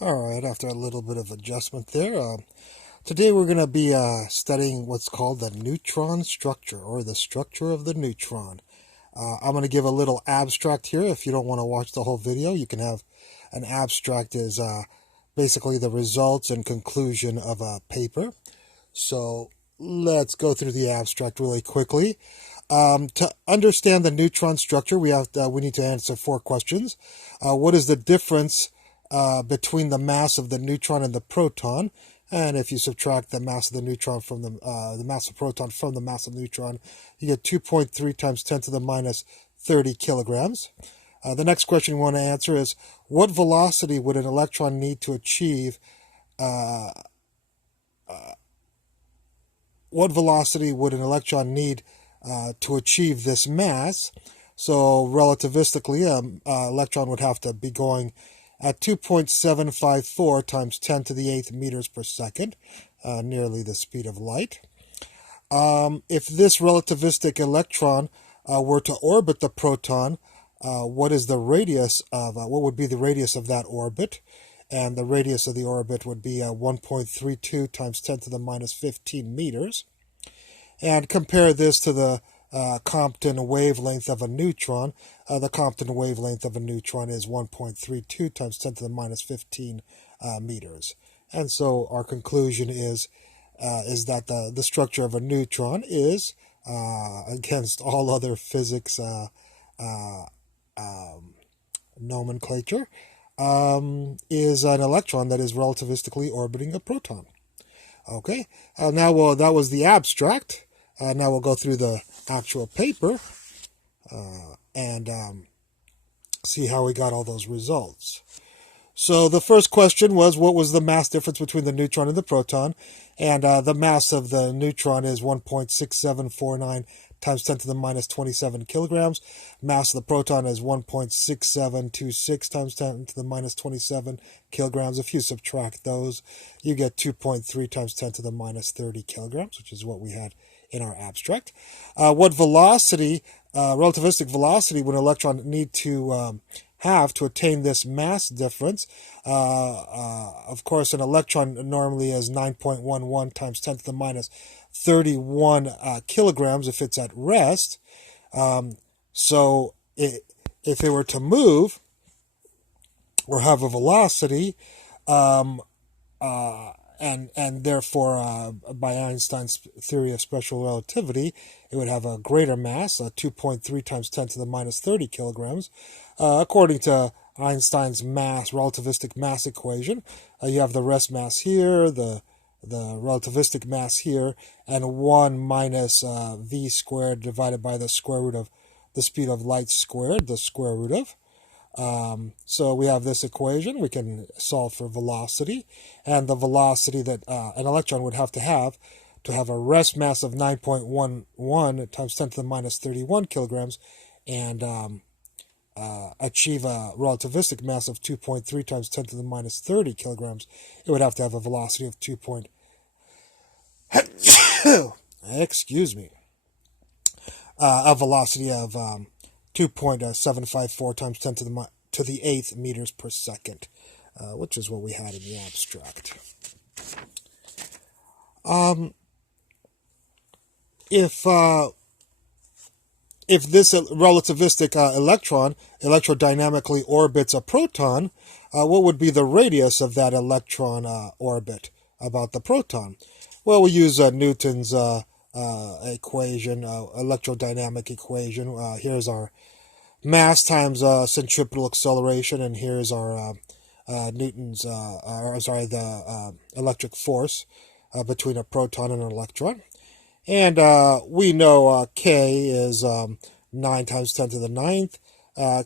Alright, after a little bit of adjustment there, today we're going to be studying what's called the neutron structure, or the structure of the neutron. I'm going to give a little abstract here. If you don't want to watch the whole video, you can have an abstract as basically the results and conclusion of a paper. So let's go through the abstract really quickly. To understand the neutron structure, we need to answer 4 questions. What is the difference between the mass of the neutron and the proton? And if you subtract the mass of the neutron from the mass of proton from the mass of neutron, you get 2.3 times 10 to the minus 30 kilograms. The next question we want to answer is, what velocity would an electron need to achieve what velocity would an electron need to achieve this mass? So relativistically, an electron would have to be going at 2.754 times 10 to the 8th meters per second, nearly the speed of light. If this relativistic electron were to orbit the proton, what is the radius of what would be the radius of that orbit? And the radius of the orbit would be 1.32 times 10 to the minus 15 meters. And compare this to the Compton wavelength of a neutron. The Compton wavelength of a neutron is 1.32 times 10 to the minus 15 meters. And so our conclusion is that the structure of a neutron is, against all other physics nomenclature, is an electron that is relativistically orbiting a proton. Okay, now that was the abstract. Now we'll go through the actual paper and see how we got all those results. So the first question was, what was the mass difference between the neutron and the proton? And the mass of the neutron is 1.6749 times 10 to the minus 27 kilograms. Mass of the proton is 1.6726 times 10 to the minus 27 kilograms. If you subtract those, you get 2.3 times 10 to the minus 30 kilograms, which is what we had in our abstract. What velocity, relativistic velocity, would an electron need to have to attain this mass difference? Of course, an electron normally is 9.11 times 10 to the minus 31 kilograms if it's at rest. So if it were to move or have a velocity, and therefore, by Einstein's theory of special relativity, it would have a greater mass, 2.3 times 10 to the minus 30 kilograms. According to Einstein's relativistic mass equation, you have the rest mass here, the relativistic mass here, and 1 minus v squared divided by the square root of the speed of light squared, the square root of. So we have this equation. We can solve for velocity, and the velocity that an electron would have to have a rest mass of 9.11 times 10 to the minus 31 kilograms and achieve a relativistic mass of 2.3 times 10 to the minus 30 kilograms. It would have to have a velocity of excuse me, a velocity of 2.754 times 10 to the 8th meters per second, which is what we had in the abstract. If this relativistic electron electrodynamically orbits a proton, what would be the radius of that electron orbit about the proton? Well, we use Newton's equation, electrodynamic equation. Here's our mass times centripetal acceleration, and here's our Newton's, the electric force between a proton and an electron. And we know K is 9 times 10 to the 9th.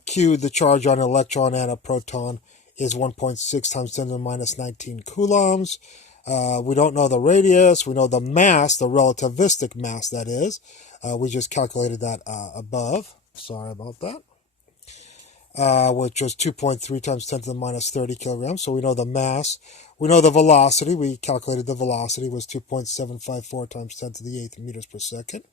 Q, the charge on an electron and a proton, is 1.6 times 10 to the minus 19 coulombs. We don't know the radius. We know the mass, the relativistic mass, that is. We just calculated that above. Sorry about that. Which was 2.3 times 10 to the minus 30 kilograms. So we know the mass. We know the velocity. We calculated the velocity was 2.754 times 10 to the 8th meters per second.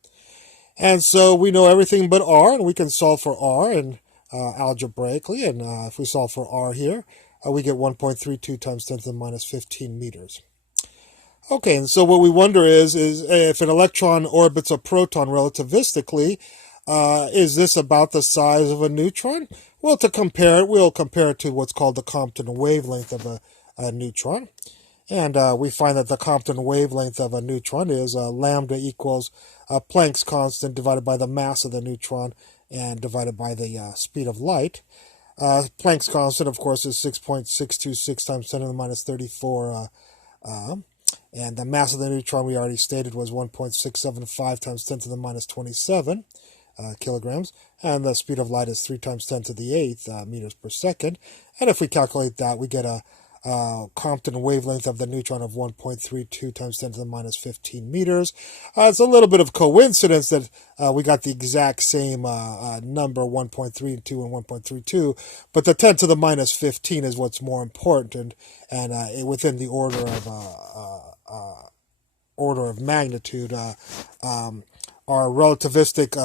And so we know everything but r, and we can solve for r and algebraically. And if we solve for r here, we get 1.32 times 10 to the minus 15 meters. Okay, and so what we wonder is if an electron orbits a proton relativistically, is this about the size of a neutron? Well, to compare it, we'll compare it to what's called the Compton wavelength of a neutron. And we find that the Compton wavelength of a neutron is lambda equals Planck's constant divided by the mass of the neutron and divided by the speed of light. Planck's constant, of course, is 6.626 times 10 to the minus 34. And the mass of the neutron we already stated was 1.675 times 10 to the minus 27 kilograms. And the speed of light is 3 times 10 to the 8th meters per second. And if we calculate that, we get a Compton wavelength of the neutron of 1.32 times 10 to the minus 15 meters. It's a little bit of coincidence that we got the exact same number, 1.32 and 1.32, but the 10 to the minus 15 is what's more important, and within the order of magnitude, our relativistic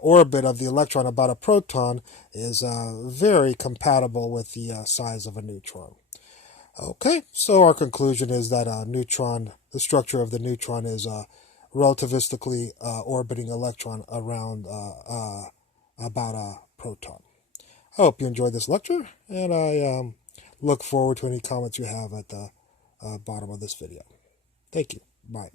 orbit of the electron about a proton is very compatible with the size of a neutron. Okay, so our conclusion is that the structure of the neutron is a relativistically orbiting electron around about a proton. I hope you enjoyed this lecture, and I look forward to any comments you have at the bottom of this video. Thank you. Bye.